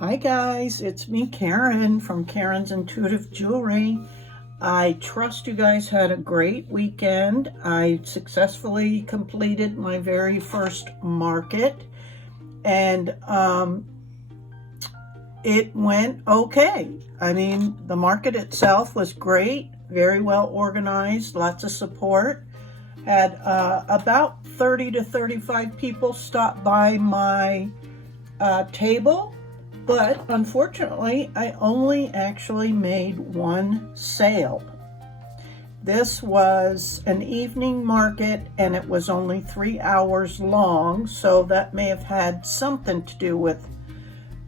Hi guys, it's me Karen from Karen's Intuitive Jewelry. I trust you guys had a great weekend. I successfully completed my very first market and it went okay. I mean, the market itself was great, very well organized, lots of support. Had about 30 to 35 people stop by my table. But unfortunately, I only actually made one sale. This was an evening market and it was only 3 hours long, so that may have had something to do with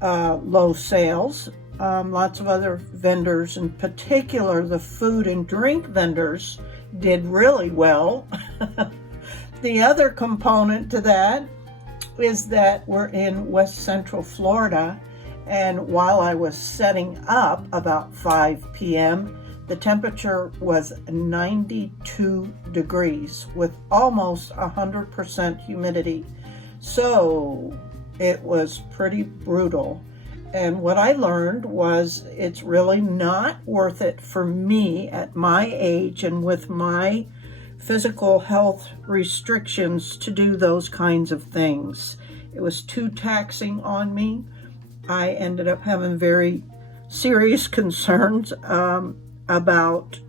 low sales. Lots of other vendors, in particular the food and drink vendors, did really well. The other component to that is that we're in West Central Florida. And while I was setting up about 5 p.m., the temperature was 92 degrees with almost 100% humidity. So it was pretty brutal. And what I learned was it's really not worth it for me at my age and with my physical health restrictions to do those kinds of things. It was too taxing on me. I ended up having very serious concerns about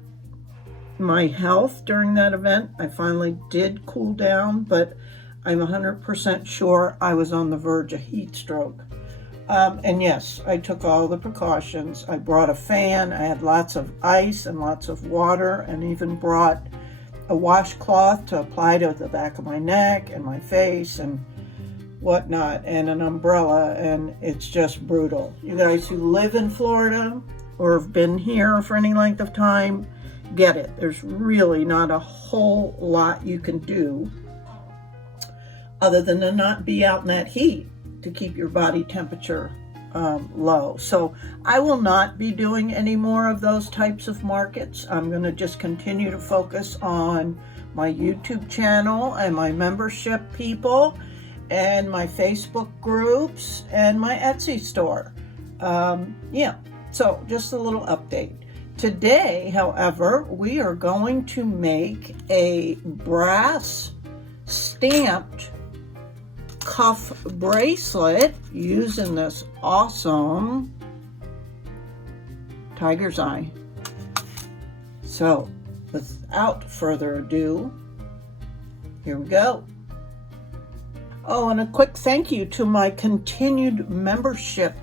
my health during that event. I finally did cool down, but I'm 100% sure I was on the verge of heat stroke. And yes, I took all the precautions. I brought a fan, I had lots of ice and lots of water, and even brought a washcloth to apply to the back of my neck and my face and whatnot, and an umbrella, and it's just brutal. You guys who live in Florida or have been here for any length of time get it. There's really not a whole lot you can do other than to not be out in that heat to keep your body temperature low. So I will not be doing any more of those types of markets. I'm going to just continue to focus on my YouTube channel and my membership people and my Facebook groups and my Etsy store. So just a little update. Today, however, we are going to make a brass stamped cuff bracelet using this awesome tiger's eye. So without further ado, here we go. Oh, and a quick thank you to my continued membership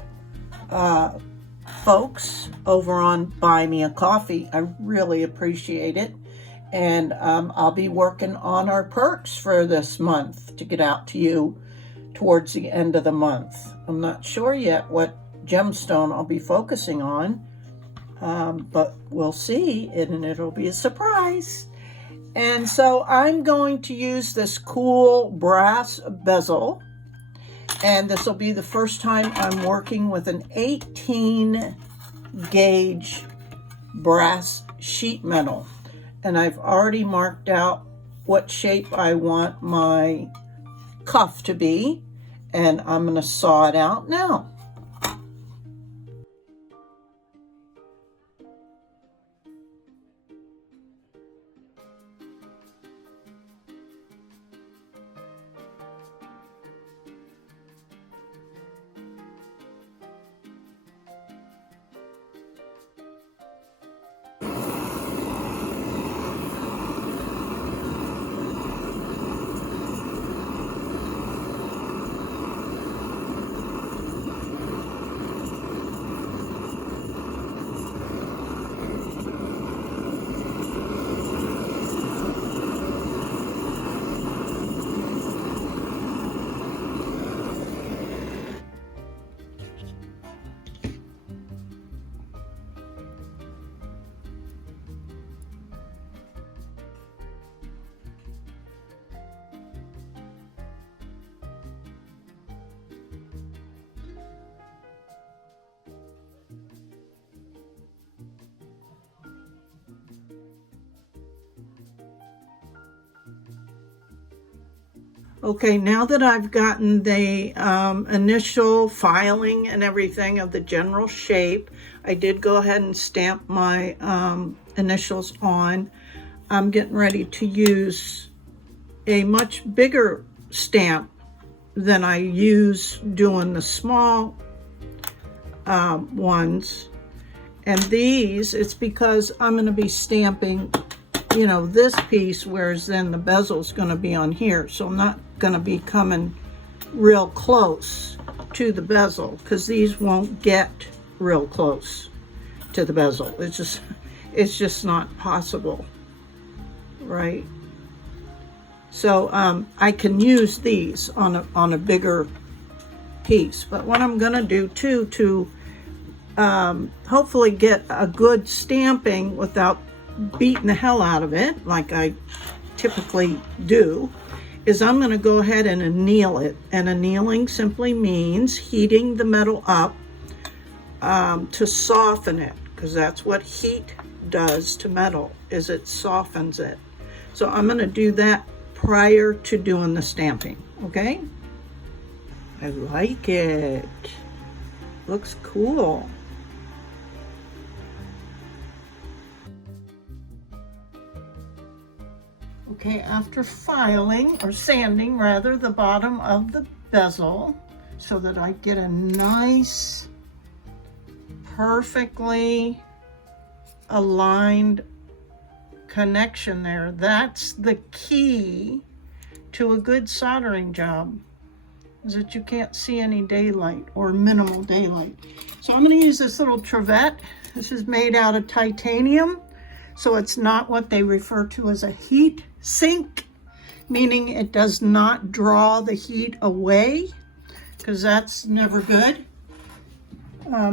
folks over on Buy Me a Coffee. I really appreciate it. And I'll be working on our perks for this month to get out to you towards the end of the month. I'm not sure yet what gemstone I'll be focusing on, but we'll see, and it'll be a surprise. And so I'm going to use this cool brass bezel, and this will be the first time I'm working with an 18 gauge brass sheet metal. And I've already marked out what shape I want my cuff to be, and I'm going to saw it out now. Okay, now that I've gotten the initial filing and everything of the general shape, I did go ahead and stamp my initials on. I'm getting ready to use a much bigger stamp than I use doing the small ones. And these, it's because I'm going to be stamping, you know, this piece, whereas then the bezel's going to be on here. So I'm not going to be coming real close to the bezel, because these won't get real close to the bezel. It's just not possible, right? So I can use these on a bigger piece. But what I'm going to do too, to hopefully get a good stamping without beating the hell out of it like I typically do, is I'm going to go ahead and anneal it. And annealing simply means heating the metal up to soften it, because that's what heat does to metal, is it softens it. So I'm going to do that prior to doing the stamping. Okay, I like it, looks cool. Okay, after filing, or sanding rather, the bottom of the bezel so that I get a nice, perfectly aligned connection there. That's the key to a good soldering job, is that you can't see any daylight or minimal daylight. So I'm going to use this little trivet. This is made out of titanium, so it's not what they refer to as a heat sink, meaning it does not draw the heat away, because that's never good.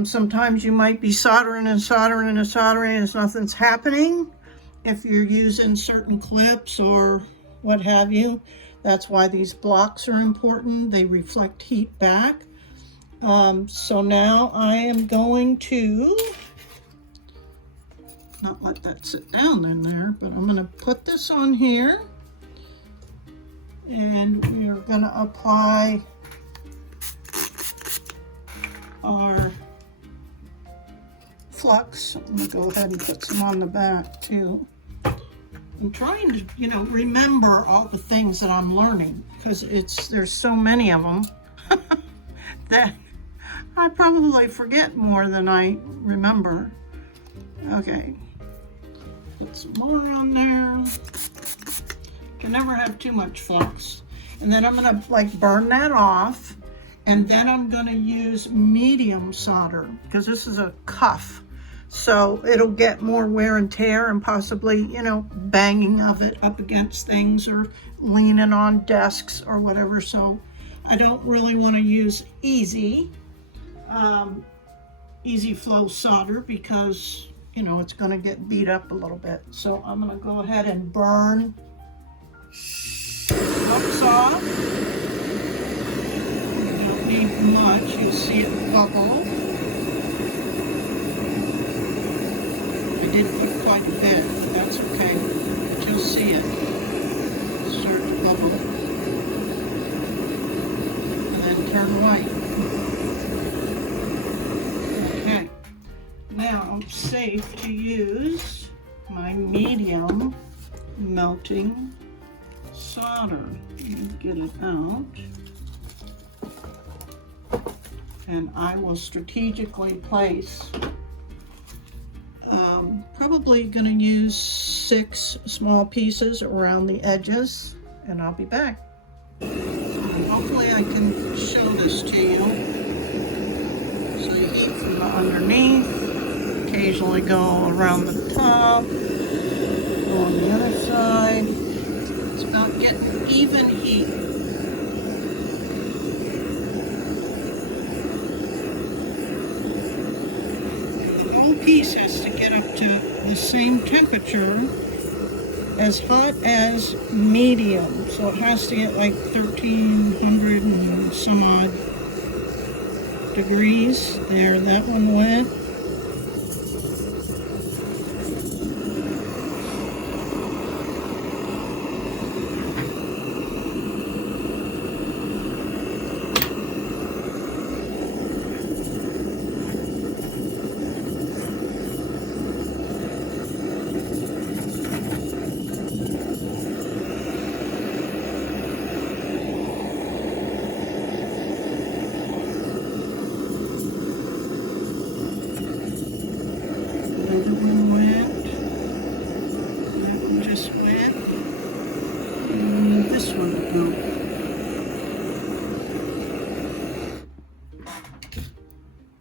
Sometimes you might be soldering and soldering and soldering and nothing's happening if you're using certain clips or what have you. That's why these blocks are important. They reflect heat back. So now I am going to not let that sit down in there, but I'm going to put this on here, and we're going to apply our flux. I'm going to go ahead and put some on the back too. I'm trying to, you know, remember all the things that I'm learning, because there's so many of them that I probably forget more than I remember. Okay, put some more on there. Can never have too much flux. And then I'm gonna like burn that off, and then I'm gonna use medium solder, because this is a cuff. So it'll get more wear and tear, and possibly, you know, banging of it up against things or leaning on desks or whatever. So I don't really want to use easy flow solder, because, you know, it's going to get beat up a little bit. So I'm going to go ahead and burn flux off. You don't need much. You'll see it bubble. I did put quite a bit. That's okay. But you'll see it start to bubble. And then turn white. Okay. Now I'm safe to use my medium melting solder. Get it out. And I will strategically place, probably going to use 6 small pieces around the edges, and I'll be back. Hopefully I can show this to you. So you heat from the underneath, occasionally go around the top, go on the other side. It's about getting even heat. The whole piece has to get up to the same temperature as hot as medium. So it has to get like 1300 and some odd degrees. There, that one went. other one went. That one just went. And this one will go.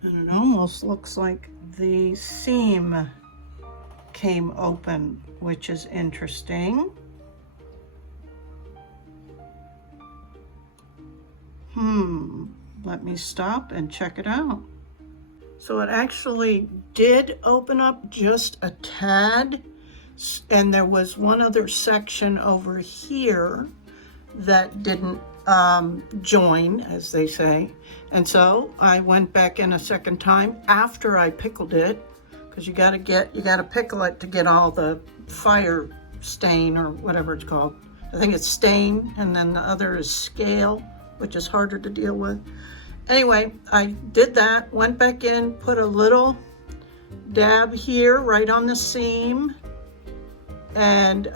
And it almost looks like the seam came open, which is interesting. Let me stop and check it out. So it actually did open up just a tad, and there was one other section over here that didn't join, as they say. And so I went back in a second time after I pickled it, because you gotta pickle it to get all the fire stain or whatever it's called. I think it's stain, and then the other is scale, which is harder to deal with. Anyway, I did that, went back in, put a little dab here right on the seam, and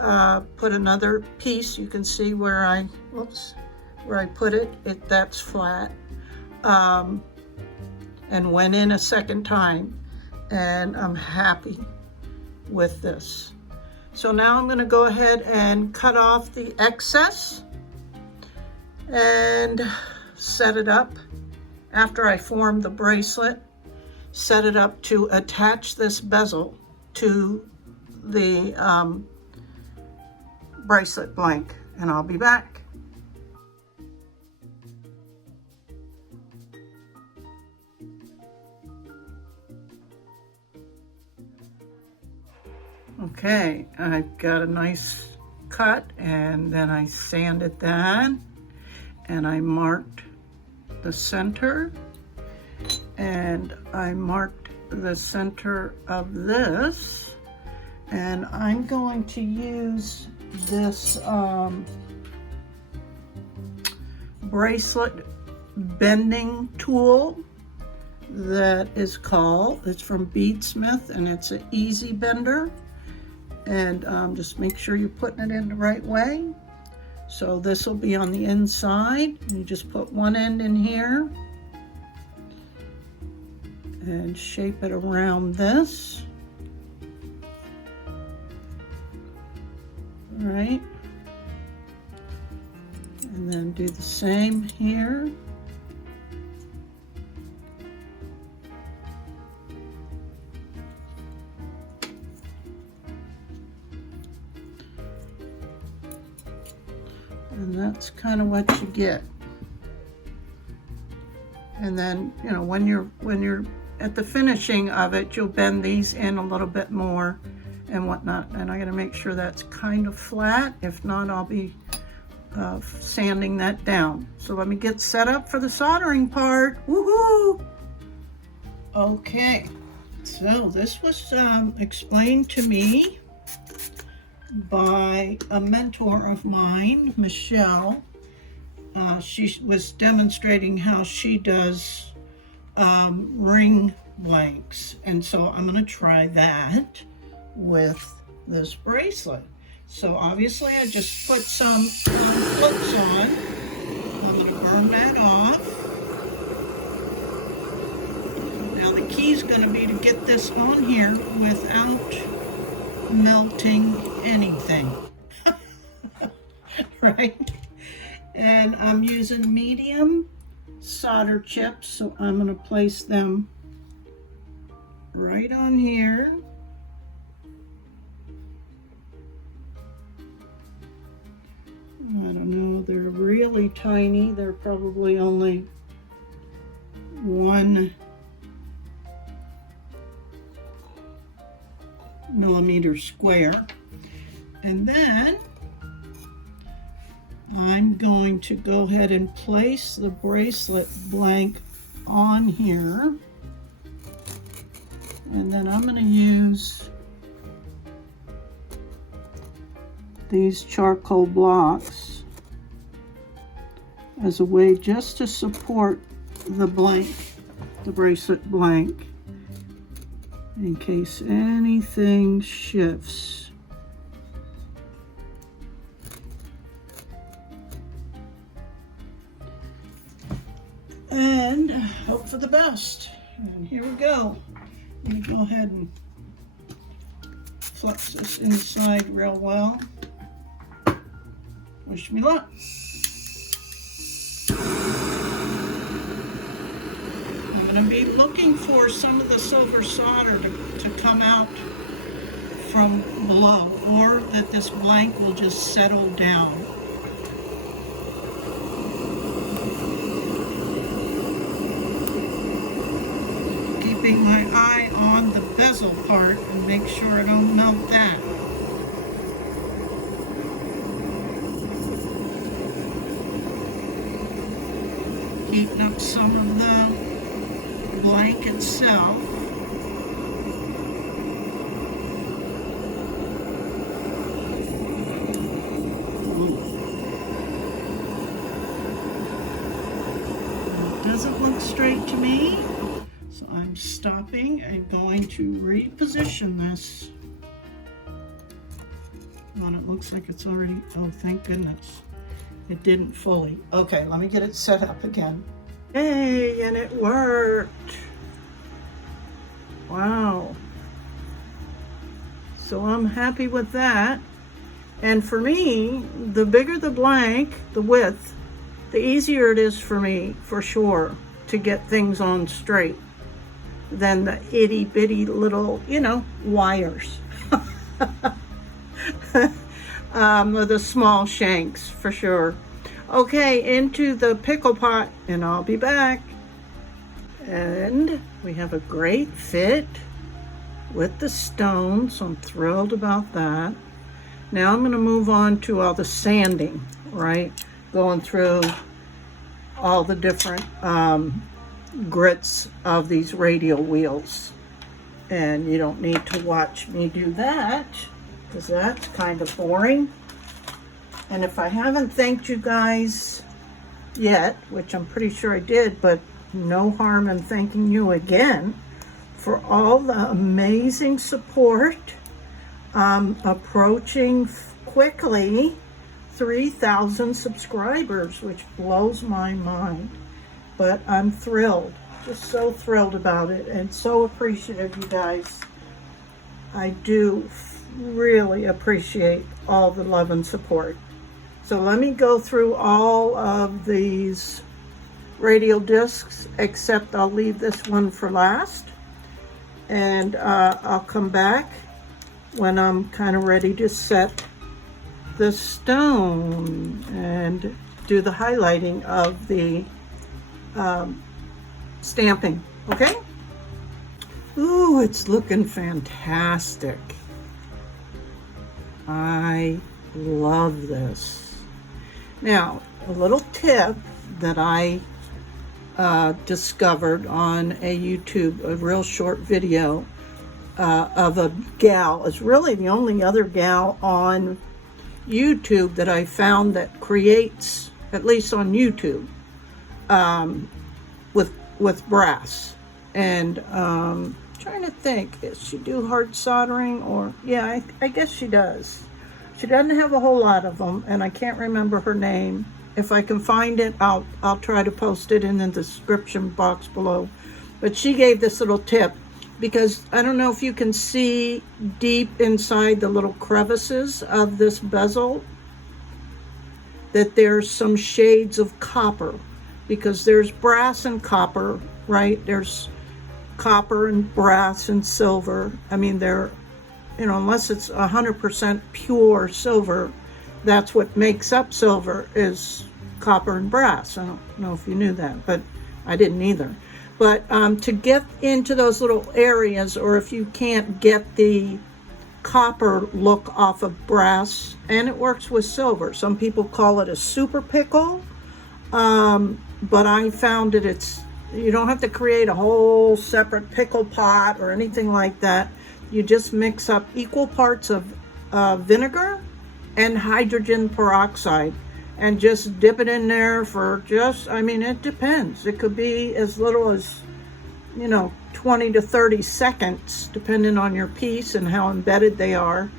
put another piece. You can see where I put it, that's flat, and went in a second time, and I'm happy with this. So now I'm going to go ahead and cut off the excess and set it up. After I formed the bracelet, set it up to attach this bezel to the bracelet blank, and I'll be back. Okay, I've got a nice cut, and then I sanded that, and I marked the center, and I marked the center of this, and I'm going to use this bracelet bending tool that is called, it's from Beadsmith, and it's an easy bender, and just make sure you're putting it in the right way. So this will be on the inside. You just put one end in here and shape it around this. Right. And then do the same here. And that's kind of what you get. And then, you know, when you're at the finishing of it, you'll bend these in a little bit more and whatnot. And I got to make sure that's kind of flat. If not, I'll be sanding that down. So let me get set up for the soldering part. Woohoo! Okay, so this was explained to me by a mentor of mine, Michelle. She was demonstrating how she does ring blanks, and so I'm going to try that with this bracelet. So obviously I just put some clips on. I'm going to burn that off. Now the key is going to be to get this on here without melting anything. Right? And I'm using medium solder chips, so I'm going to place them right on here. I don't know, they're really tiny. They're probably only 1 millimeter square. And then I'm going to go ahead and place the bracelet blank on here. And then I'm going to use these charcoal blocks as a way just to support the blank, the bracelet blank, in case anything shifts. And hope for the best. And here we go. Let me go ahead and flex this inside real well. Wish me luck. I'm going to be looking for some of the silver solder to come out from below, or that this blank will just settle down. Keeping my eye on the bezel part and make sure I don't melt that. Heating up some of the blank itself. It doesn't look straight to me, so I'm stopping and going to reposition this. Oh, it looks like it's already, oh, thank goodness. It didn't fully. Okay, let me get it set up again. Hey, and it worked. Wow. So I'm happy with that. And for me, the bigger the blank, the width, the easier it is for me, for sure, to get things on straight than the itty bitty little, you know, wires. The small shanks, for sure. Okay, into the pickle pot, and I'll be back. And we have a great fit with the stone, so I'm thrilled about that. Now I'm going to move on to all the sanding, right? Going through all the different grits of these radial wheels. And you don't need to watch me do that, because that's kind of boring. And if I haven't thanked you guys yet, which I'm pretty sure I did, but no harm in thanking you again for all the amazing support. Approaching quickly 3,000 subscribers, which blows my mind. But I'm thrilled, just so thrilled about it, and so appreciative, you guys. I do really appreciate all the love and support. So let me go through all of these radial discs, except I'll leave this one for last. And I'll come back when I'm kind of ready to set the stone and do the highlighting of the stamping, okay? Ooh, it's looking fantastic. I love this. Now, a little tip that I discovered on a YouTube, a real short video of a gal. It's really the only other gal on YouTube that I found that creates, at least on YouTube, with brass. And trying to think, does she do hard soldering? Or yeah, I guess she does. She doesn't have a whole lot of them, and I can't remember her name. If I can find it, I'll try to post it in the description box below. But she gave this little tip, because I don't know if you can see deep inside the little crevices of this bezel, that there's some shades of copper, because there's brass and copper, right? There's copper and brass and silver. I mean, they're, you know, unless it's 100% pure silver, that's what makes up silver, is copper and brass. I don't know if you knew that, but I didn't either. But to get into those little areas, or if you can't get the copper look off of brass, and it works with silver. Some people call it a super pickle, but I found that you don't have to create a whole separate pickle pot or anything like that. You just mix up equal parts of vinegar and hydrogen peroxide, and just dip it in there for just, I mean, it depends. It could be as little as, you know, 20 to 30 seconds, depending on your piece and how embedded they are,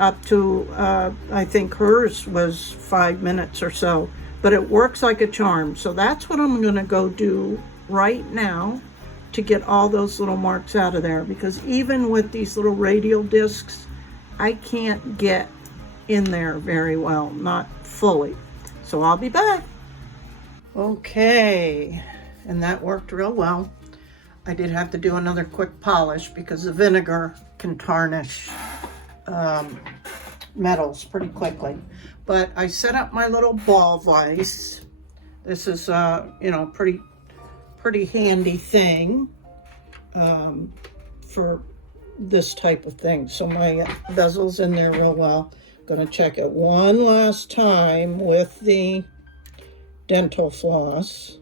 up to, I think hers was 5 minutes or so. But it works like a charm. So that's what I'm gonna go do right now to get all those little marks out of there. Because even with these little radial discs, I can't get in there very well, not fully. So I'll be back. Okay, and that worked real well. I did have to do another quick polish because the vinegar can tarnish metals pretty quickly. But I set up my little ball vise. This is you know, pretty handy thing for this type of thing. So my bezel's in there real well. Gonna check it one last time with the dental floss,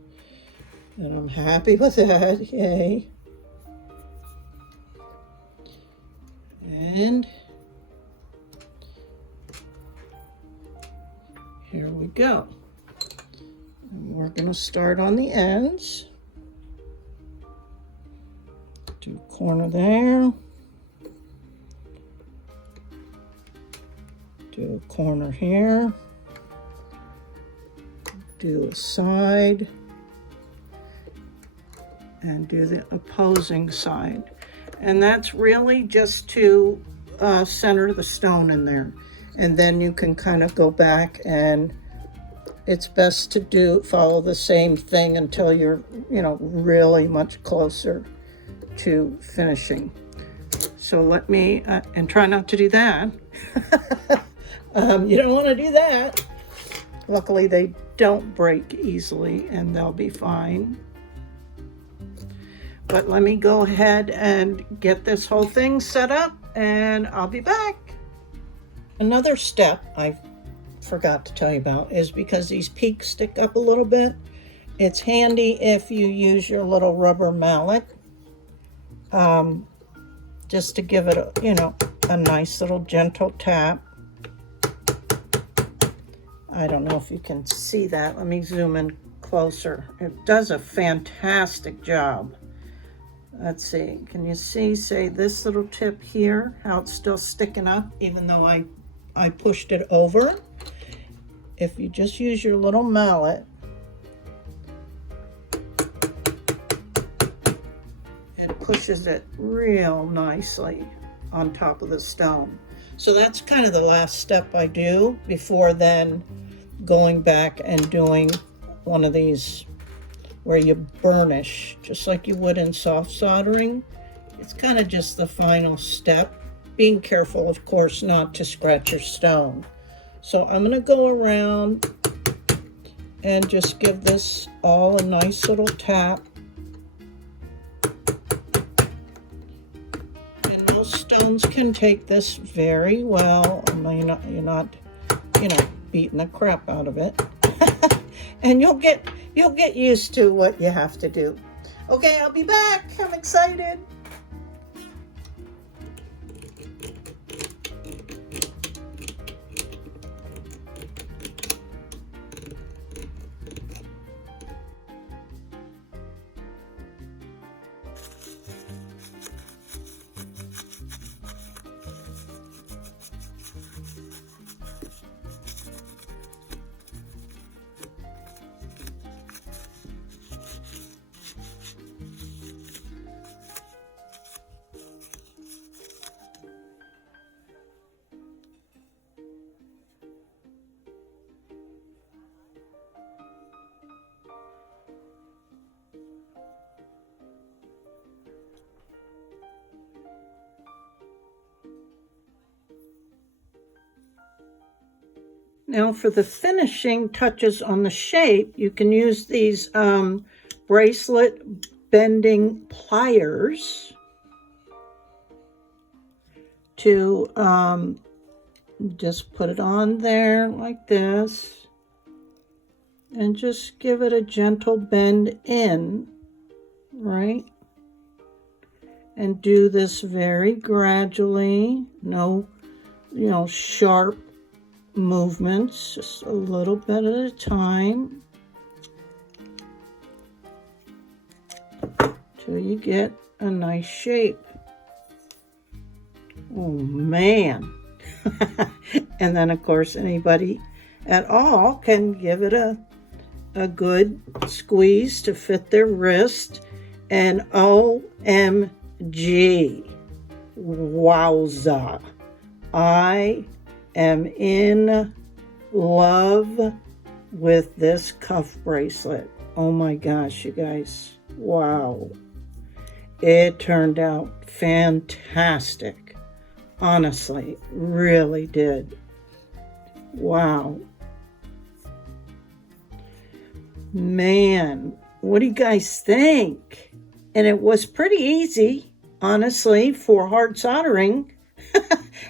and I'm happy with that. Yay. And here we go. And we're going to start on the ends. Do a corner there. Do a corner here. Do a side. And do the opposing side. And that's really just to center the stone in there. And then you can kind of go back, and it's best to follow the same thing until you're, you know, really much closer to finishing. So let me, and try not to do that. You don't want to do that. Luckily they don't break easily and they'll be fine. But let me go ahead and get this whole thing set up and I'll be back. Another step I forgot to tell you about is because these peaks stick up a little bit, it's handy if you use your little rubber mallet just to give it a, you know, a nice little gentle tap. I don't know if you can see that. Let me zoom in closer. It does a fantastic job. Let's see, can you see, say, this little tip here, how it's still sticking up even though I pushed it over? If you just use your little mallet, it pushes it real nicely on top of the stone. So that's kind of the last step I do before then going back and doing one of these where you burnish, just like you would in soft soldering. It's kind of just the final step. Being careful, of course, not to scratch your stone. So I'm gonna go around and just give this all a nice little tap. And those stones can take this very well. I mean, you're not, you know, beating the crap out of it. And you'll get used to what you have to do. Okay, I'll be back. I'm excited. Now for the finishing touches on the shape, you can use these bracelet bending pliers to just put it on there like this and just give it a gentle bend in, right? And do this very gradually, no, you know, sharp movements, just a little bit at a time till you get a nice shape. Oh man. And then of course anybody at all can give it a good squeeze to fit their wrist, and OMG, wowza, I am in love with this cuff bracelet. Oh my gosh, you guys. Wow. It turned out fantastic. Honestly, really did. Wow. Man, what do you guys think? And it was pretty easy, honestly, for hard soldering.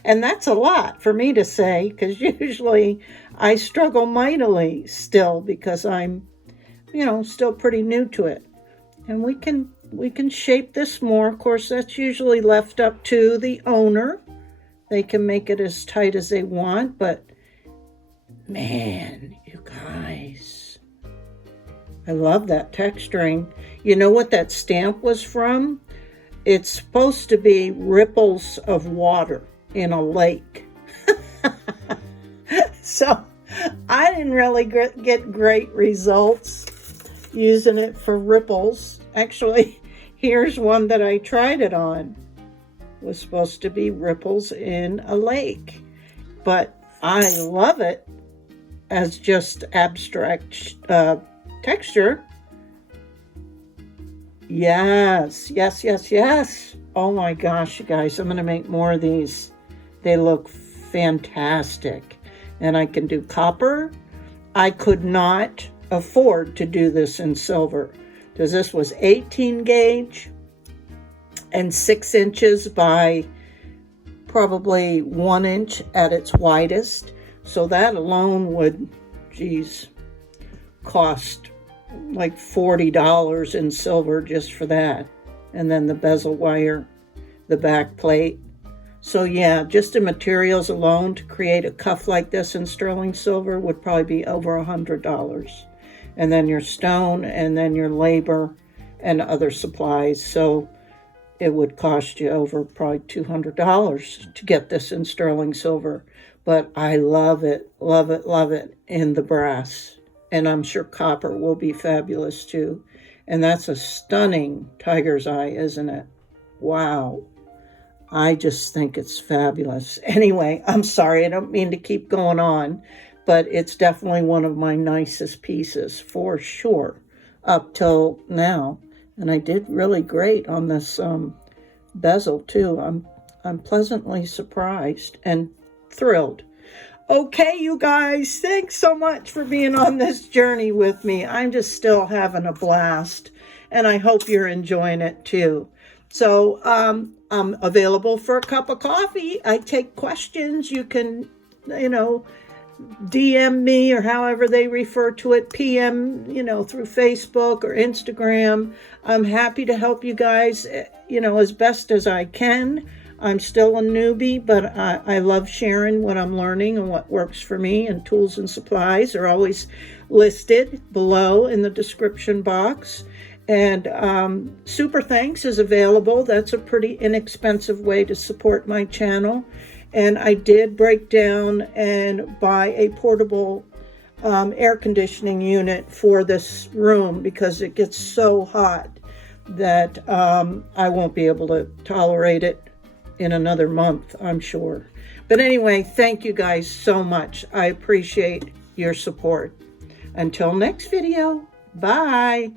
And that's a lot for me to say, because usually I struggle mightily still because I'm, still pretty new to it. And we can shape this more. Of course, that's usually left up to the owner. They can make it as tight as they want, but man, you guys, I love that texturing. You know what that stamp was from? It's supposed to be ripples of water in a lake. So I didn't really get great results using it for ripples. Actually, here's one that I tried it on. It was supposed to be ripples in a lake. But I love it as just abstract texture. Yes, yes, yes, yes. Oh my gosh, you guys, I'm going to make more of these. They look fantastic. And I can do copper. I could not afford to do this in silver because this was 18 gauge and 6 inches by probably 1 inch at its widest. So that alone would, cost like $40 in silver just for that. And then the bezel wire, the back plate. So yeah, just the materials alone to create a cuff like this in sterling silver would probably be over $100. And then your stone and then your labor and other supplies. So it would cost you over probably $200 to get this in sterling silver. But I love it, love it, love it in the brass. And I'm sure copper will be fabulous too. And that's a stunning tiger's eye, isn't it? Wow. I just think it's fabulous. Anyway, I'm sorry, I don't mean to keep going on, but it's definitely one of my nicest pieces for sure up till now. And I did really great on this bezel too. I'm pleasantly surprised and thrilled. Okay, you guys, thanks so much for being on this journey with me. I'm just still having a blast, and I hope you're enjoying it too. So I'm available for a cup of coffee. I take questions. You can, DM me or however they refer to it, PM, through Facebook or Instagram. I'm happy to help you guys, as best as I can. I'm still a newbie, but I love sharing what I'm learning and what works for me, and tools and supplies are always listed below in the description box. And Super Thanks is available. That's a pretty inexpensive way to support my channel. And I did break down and buy a portable air conditioning unit for this room because it gets so hot that I won't be able to tolerate it in another month, I'm sure. But anyway, thank you guys so much. I appreciate your support. Until next video, bye.